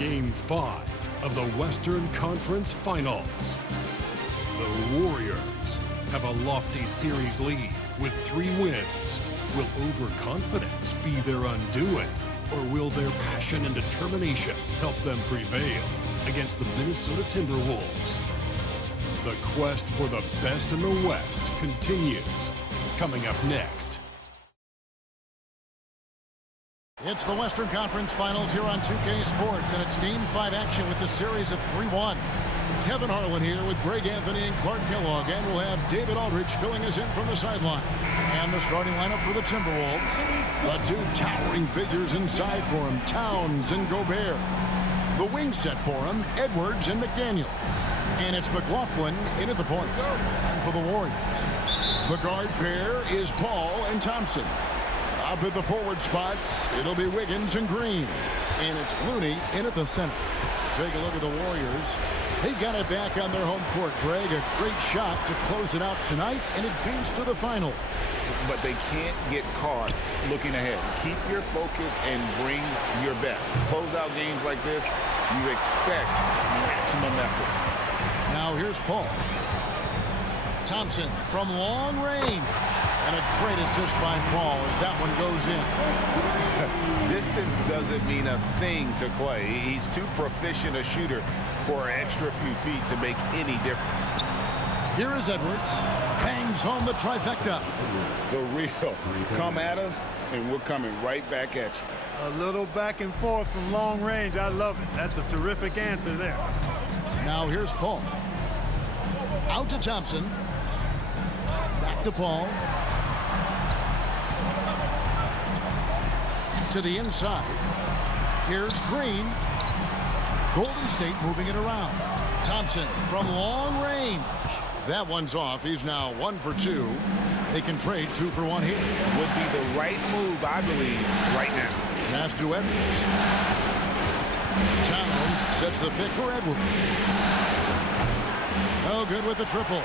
Game 5 of the Western Conference Finals. The Warriors have a lofty series lead with 3 wins. Will overconfidence be their undoing, or will their passion and determination help them prevail against the Minnesota Timberwolves? The quest for the best in the West continues. Coming up next. It's the Western Conference Finals here on 2K Sports, and it's Game 5 action with the series of 3-1. Kevin Harlan here with Greg Anthony and Clark Kellogg, and we'll have David Aldridge filling us in from the sideline. And the starting lineup for the Timberwolves. The 2 towering figures inside for him, Towns and Gobert. The wing set for him, Edwards and McDaniel. And it's McLaughlin in at the point. And for the Warriors, the guard pair is Paul and Thompson. Up at the forward spots, it'll be Wiggins and Green. And it's Looney in at the center. Take a look at the Warriors. They've got it back on their home court, Greg. A great shot to close it out tonight and advance to the final. But they can't get caught looking ahead. Keep your focus and bring your best. Close out games like this, you expect maximum effort. Now here's Paul. Thompson from long range. And a great assist by Paul as that one goes in. Distance doesn't mean a thing to Clay. He's too proficient a shooter for an extra few feet to make any difference. Here is Edwards. Bangs home the trifecta. The real. Come at us, and we're coming right back at you. A little back and forth from long range. I love it. That's a terrific answer there. Now here's Paul. Out to Thompson. Back to Paul. To the inside. Here's Green. Golden State moving it around. Thompson from long range. That one's off. He's now 1 for 2. They can trade 2 for 1 here. Would be the right move, I believe, right now. Pass to Edwards. Towns sets the pick for Edwards. No good with the triple.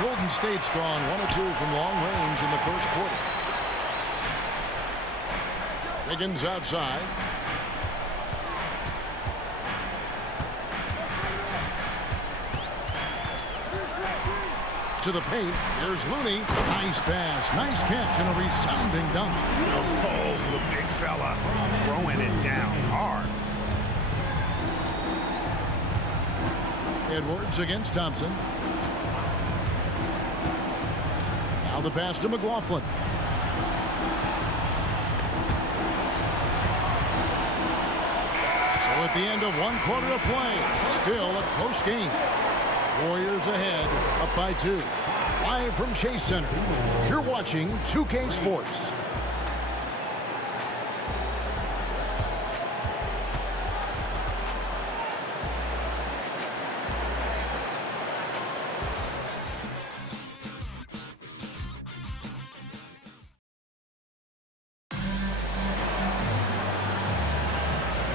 Golden State's gone 1 of 2 from long range in the first quarter. Wiggins outside. To the paint. Here's Looney. Nice pass. Nice catch and a resounding dunk. Oh, the big fella throwing it down hard. Edwards against Thompson. Now the pass to McLaughlin. So at the end of 1 quarter of play, still a close game. Warriors ahead, up by 2. Live from Chase Center, you're watching 2K Sports.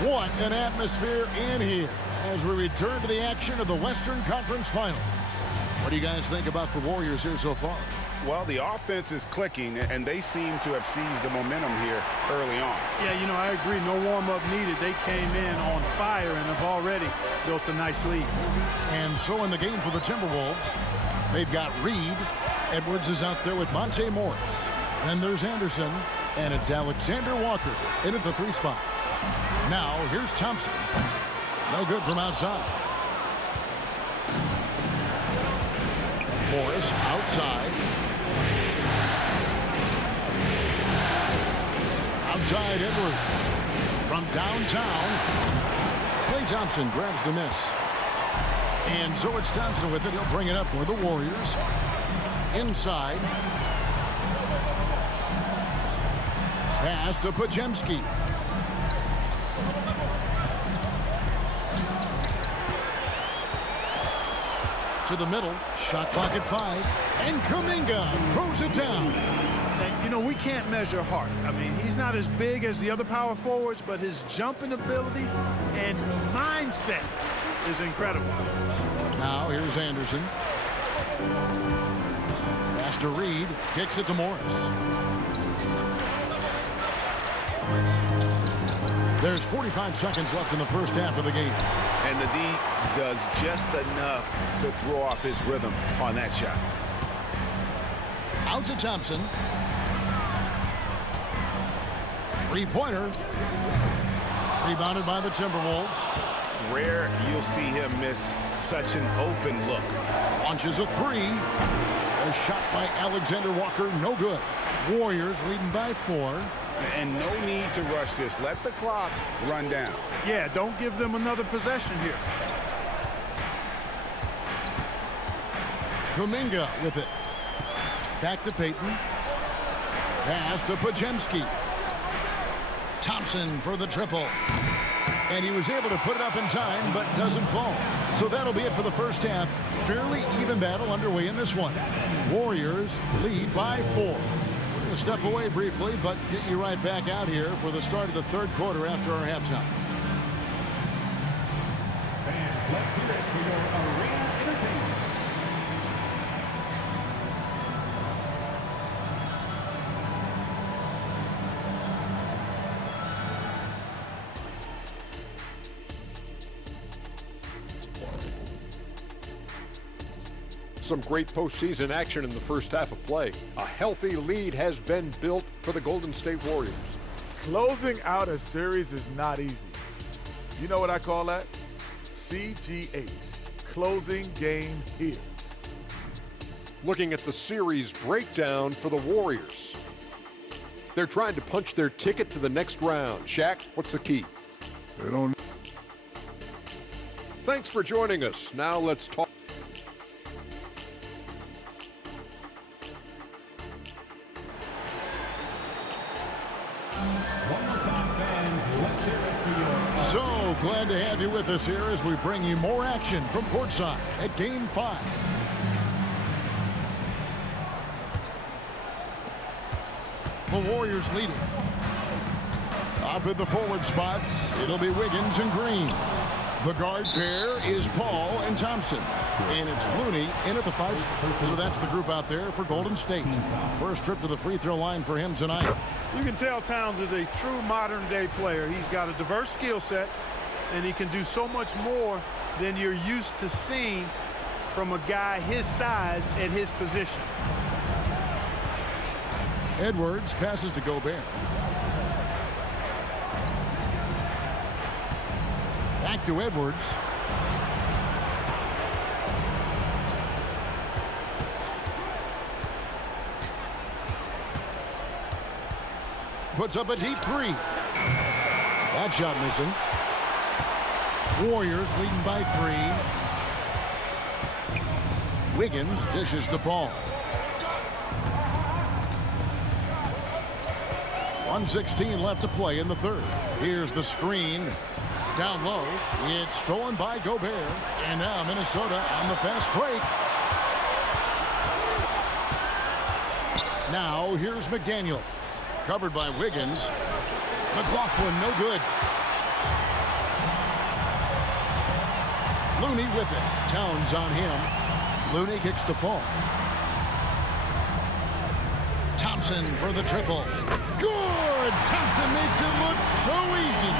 What an atmosphere in here as we return to the action of the Western Conference Finals. What do you guys think about the Warriors here so far? Well, the offense is clicking, and they seem to have seized the momentum here early on. Yeah, you know, I agree. No warm-up needed. They came in on fire and have already built a nice lead. And so in the game for the Timberwolves, they've got Reed. Edwards is out there with Monte Morris. Then there's Anderson, and it's Alexander Walker in at the 3 spot. Now, here's Thompson. No good from outside. Morris outside. Outside Edwards. From downtown, Klay Thompson grabs the miss. And so it's Thompson with it. He'll bring it up for the Warriors. Inside. Pass to Podziemski. To the middle, shot clock at 5, and Kuminga throws it down. And, you know, we can't measure Hart. I mean, he's not as big as the other power forwards, but his jumping ability and mindset is incredible. Now here's Anderson. Pass to Reed, kicks it to Morris. There's 45 seconds left in the first half of the game. And the D does just enough to throw off his rhythm on that shot. Out to Thompson. Three-pointer. Rebounded by the Timberwolves. Rare you'll see him miss such an open look. Launches a three. A shot by Alexander Walker, no good. Warriors leading by 4. And no need to rush this. Let the clock run down. Yeah, don't give them another possession here. Kuminga with it. Back to Payton. Pass to Podziemski. Thompson for the triple. And he was able to put it up in time, but doesn't fall. So that'll be it for the first half. Fairly even battle underway in this one. Warriors lead by 4. We're going to step away briefly, but get you right back out here for the start of the third quarter after our halftime. Fans, let's hear it for your arena entertainment. Some great postseason action in the first half of play. A healthy lead has been built for the Golden State Warriors. Closing out a series is not easy. You know what I call that? CGH, closing game here. Looking at the series breakdown for the Warriors. They're trying to punch their ticket to the next round. Shaq, what's the key? They don't. Thanks for joining us. Now let's talk. So glad to have you with us here as we bring you more action from courtside at Game 5. The Warriors leading. Up in the forward spots, it'll be Wiggins and Green. The guard pair is Paul and Thompson. And it's Looney in at the 5 spot. So that's the group out there for Golden State. First trip to the free throw line for him tonight. You can tell Towns is a true modern-day player. He's got a diverse skill set, and he can do so much more than you're used to seeing from a guy his size at his position. Edwards passes to Gobert. Back to Edwards. Puts up a deep 3. That shot missing. Warriors leading by 3. Wiggins dishes the ball. 1:16 left to play in the third. Here's the screen. Down low. It's stolen by Gobert. And now Minnesota on the fast break. Now here's McDaniels. Covered by Wiggins. McLaughlin, no good. Looney with it. Towns on him. Looney kicks to Paul. Thompson for the triple. Good! Thompson makes it look so easy.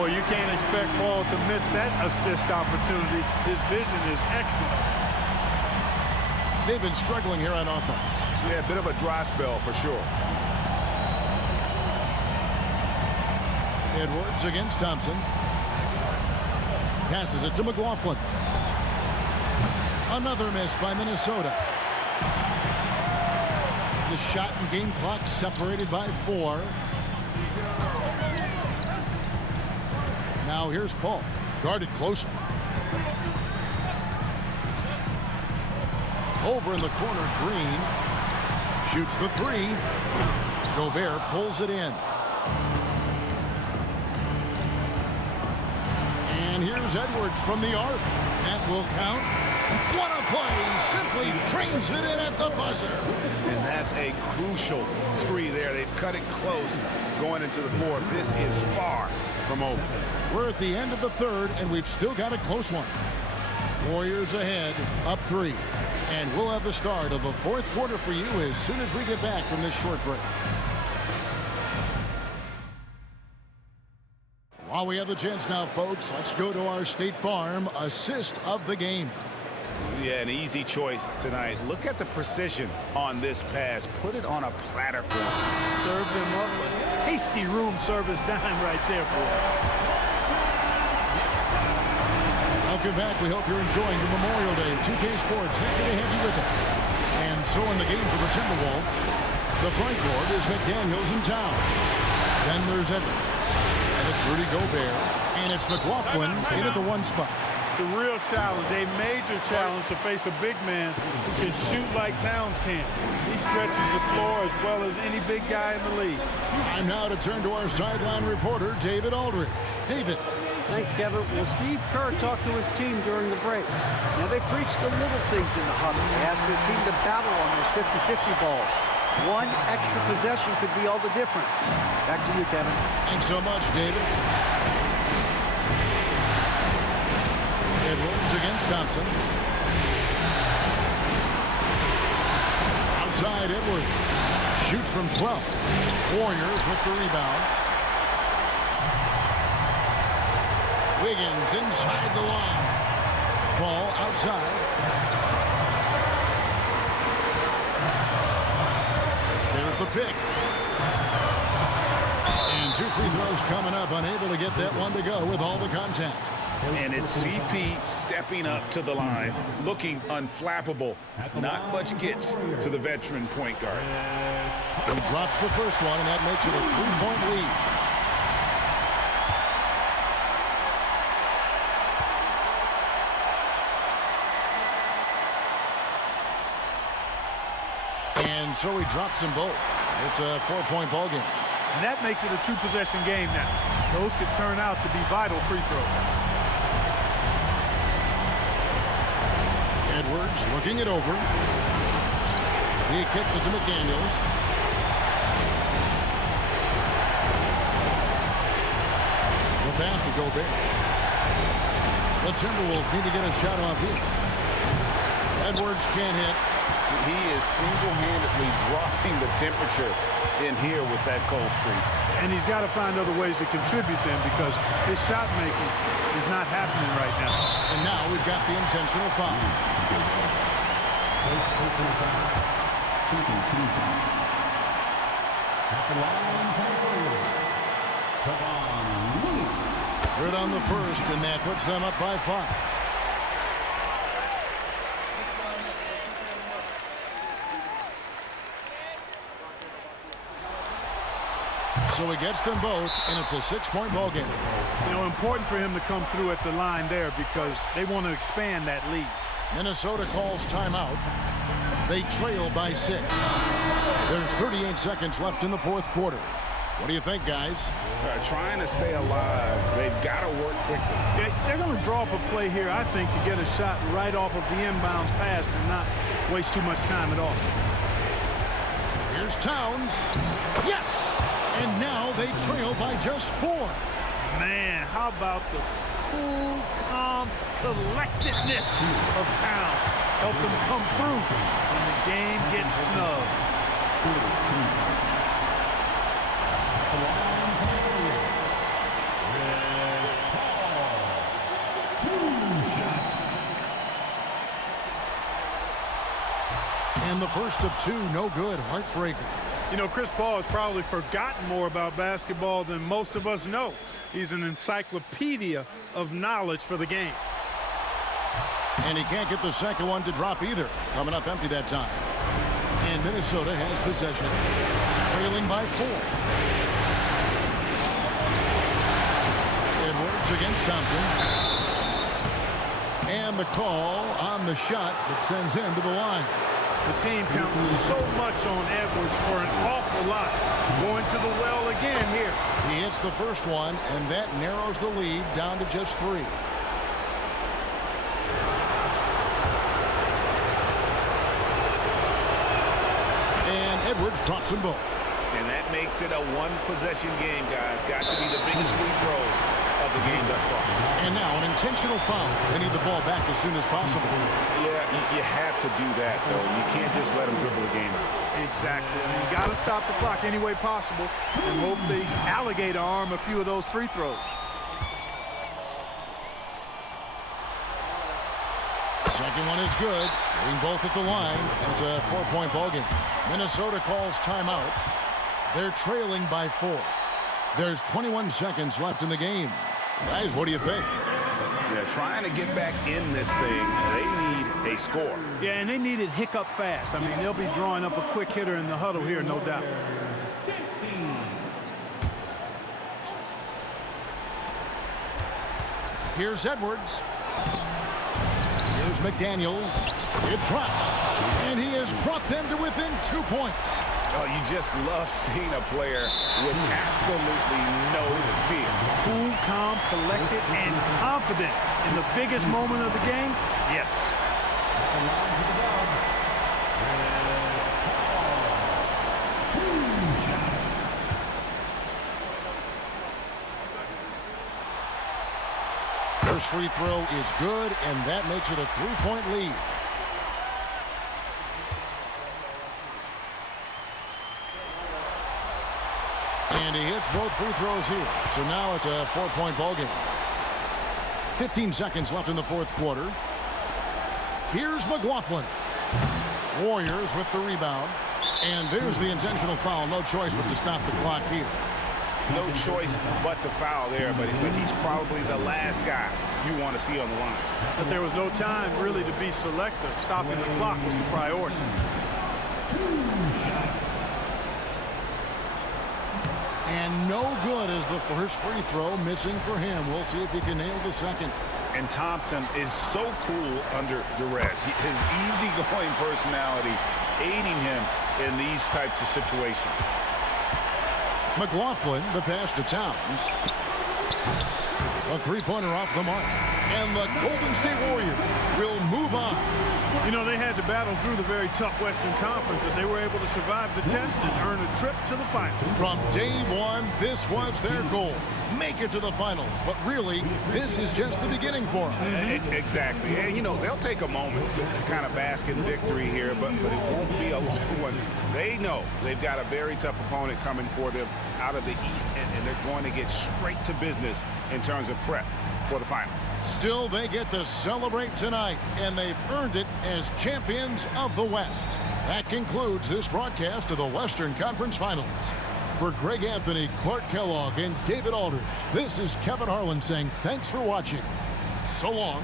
Boy, you can't expect Paul to miss that assist opportunity. His vision is excellent. They've been struggling here on offense. Yeah, a bit of a dry spell for sure. Edwards against Thompson. Passes it to McLaughlin. Another miss by Minnesota. The shot and game clock separated by 4. Now here's Paul. Guarded closer. Over in the corner, Green. Shoots the 3. Gobert pulls it in. And here's Edwards from the arc. That will count. What a play! Simply trains it in at the buzzer. And that's a crucial 3 there. They've cut it close going into the fourth. This is far from over. We're at the end of the third, and we've still got a close one. Warriors ahead, up 3. And we'll have the start of the fourth quarter for you as soon as we get back from this short break. While we have the chance now, folks, let's go to our State Farm assist of the game. Yeah, an easy choice tonight. Look at the precision on this pass. Put it on a platter for him. Serve them up a tasty room service dime right there, boy. Welcome back. We hope you're enjoying your Memorial Day. 2K Sports, happy to have you with us. And so in the game for the Timberwolves, the front court is McDaniels in town. Then there's Edwards. And it's Rudy Gobert. And it's McLaughlin in at the 1 spot. It's a real challenge, a major challenge to face a big man who can shoot like Towns can. He stretches the floor as well as any big guy in the league. Time now to turn to our sideline reporter, David Aldridge. David. Thanks, Kevin. Well, Steve Kerr talked to his team during the break. Now, they preached the little things in the huddle. They asked their team to battle on those 50-50 balls. One extra possession could be all the difference. Back to you, Kevin. Thanks so much, David. Edwards against Thompson. Outside Edwards. Shoots from 12. Warriors with the rebound. Wiggins inside the line. Ball outside. There's the pick. And 2 free throws coming up. Unable to get that one to go with all the contact. And it's CP stepping up to the line, looking unflappable. Not much gets to the veteran point guard. He drops the first one, and that makes it a 3-point lead. And so he drops them both. It's a 4-point ball game. And that makes it a 2-possession game now. Those could turn out to be vital free throws. Edwards looking it over. He kicks it to McDaniels. The pass to Gobert. The Timberwolves need to get a shot off here. Edwards can't hit. He is single-handedly dropping the temperature in here with that cold streak. And he's got to find other ways to contribute them because his shot making is not happening right now. And now we've got the intentional foul. Good on the first, and that puts them up by 5. So he gets them both, and it's a 6-point ball game. You know, important for him to come through at the line there because they want to expand that lead. Minnesota calls timeout. They trail by 6. There's 38 seconds left in the 4th quarter. What do you think, guys? Trying to stay alive. They've got to work quickly. They're going to draw up a play here, I think, to get a shot right off of the inbounds pass and not waste too much time at all. Here's Towns. Yes! And now they trail by just 4. Man, how about the cool, calm collectedness of Town? Helps him come through when the game gets snug. And the first of 2, no good. Heartbreaker. You know, Chris Paul has probably forgotten more about basketball than most of us know. He's an encyclopedia of knowledge for the game. And he can't get the second one to drop either. Coming up empty that time. And Minnesota has possession. Trailing by 4. Edwards against Thompson. And the call on the shot that sends him to the line. The team counts so much on Edwards for an awful lot. Going to the well again here. He hits the first one, and that narrows the lead down to just 3. And Edwards drops them both. And that makes it a 1-possession game, guys. Got to be the biggest free throws of the game thus far. And now an intentional foul. They need the ball back as soon as possible. Yeah, you have to do that, though. You can't just let them dribble the game out. Exactly. I mean, you got to stop the clock any way possible and hope the alligator arm a few of those free throws. Second one is good. Hitting both at the line. And it's a 4-point ball game. Minnesota calls timeout. They're trailing by 4. There's 21 seconds left in the game. Guys, what do you think? They're trying to get back in this thing. They need a score. Yeah, and they need it hiccup fast. I mean, they'll be drawing up a quick hitter in the huddle here, no doubt. Here's Edwards. Here's McDaniels. It drops. And he has brought them to within 2 points. Oh, you just love seeing a player with absolutely no fear. Cool, calm, collected, and confident in the biggest moment of the game. Yes. First free throw is good, and that makes it a 3-point lead. And he hits both free throws here. So now it's a 4-point ball game. 15 seconds left in the fourth quarter. Here's McLaughlin. Warriors with the rebound. And there's the intentional foul. No choice but to stop the clock here. No choice but to foul there, but he's probably the last guy you want to see on the line. But there was no time really to be selective. Stopping the clock was the priority. And no good as the first free throw, missing for him. We'll see if he can nail the second. And Thompson is so cool under duress. His easygoing personality aiding him in these types of situations. McLaughlin, the pass to Towns. A three-pointer off the mark. And the Golden State Warriors will move on. You know, they had to battle through the very tough Western Conference, but they were able to survive the test and earn a trip to the finals. From day one, this was their goal. Make it to the finals. But really, this is just the beginning for them. Exactly. And, you know, they'll take a moment to kind of bask in victory here, but it won't be a long one. They know they've got a very tough opponent coming for them out of the East, and they're going to get straight to business in terms of prep for the finals. Still, they get to celebrate tonight, and they've earned it as champions of the West. That concludes this broadcast of the Western Conference Finals. For Greg Anthony, Clark Kellogg, and David Aldridge, this is Kevin Harlan saying thanks for watching. So long.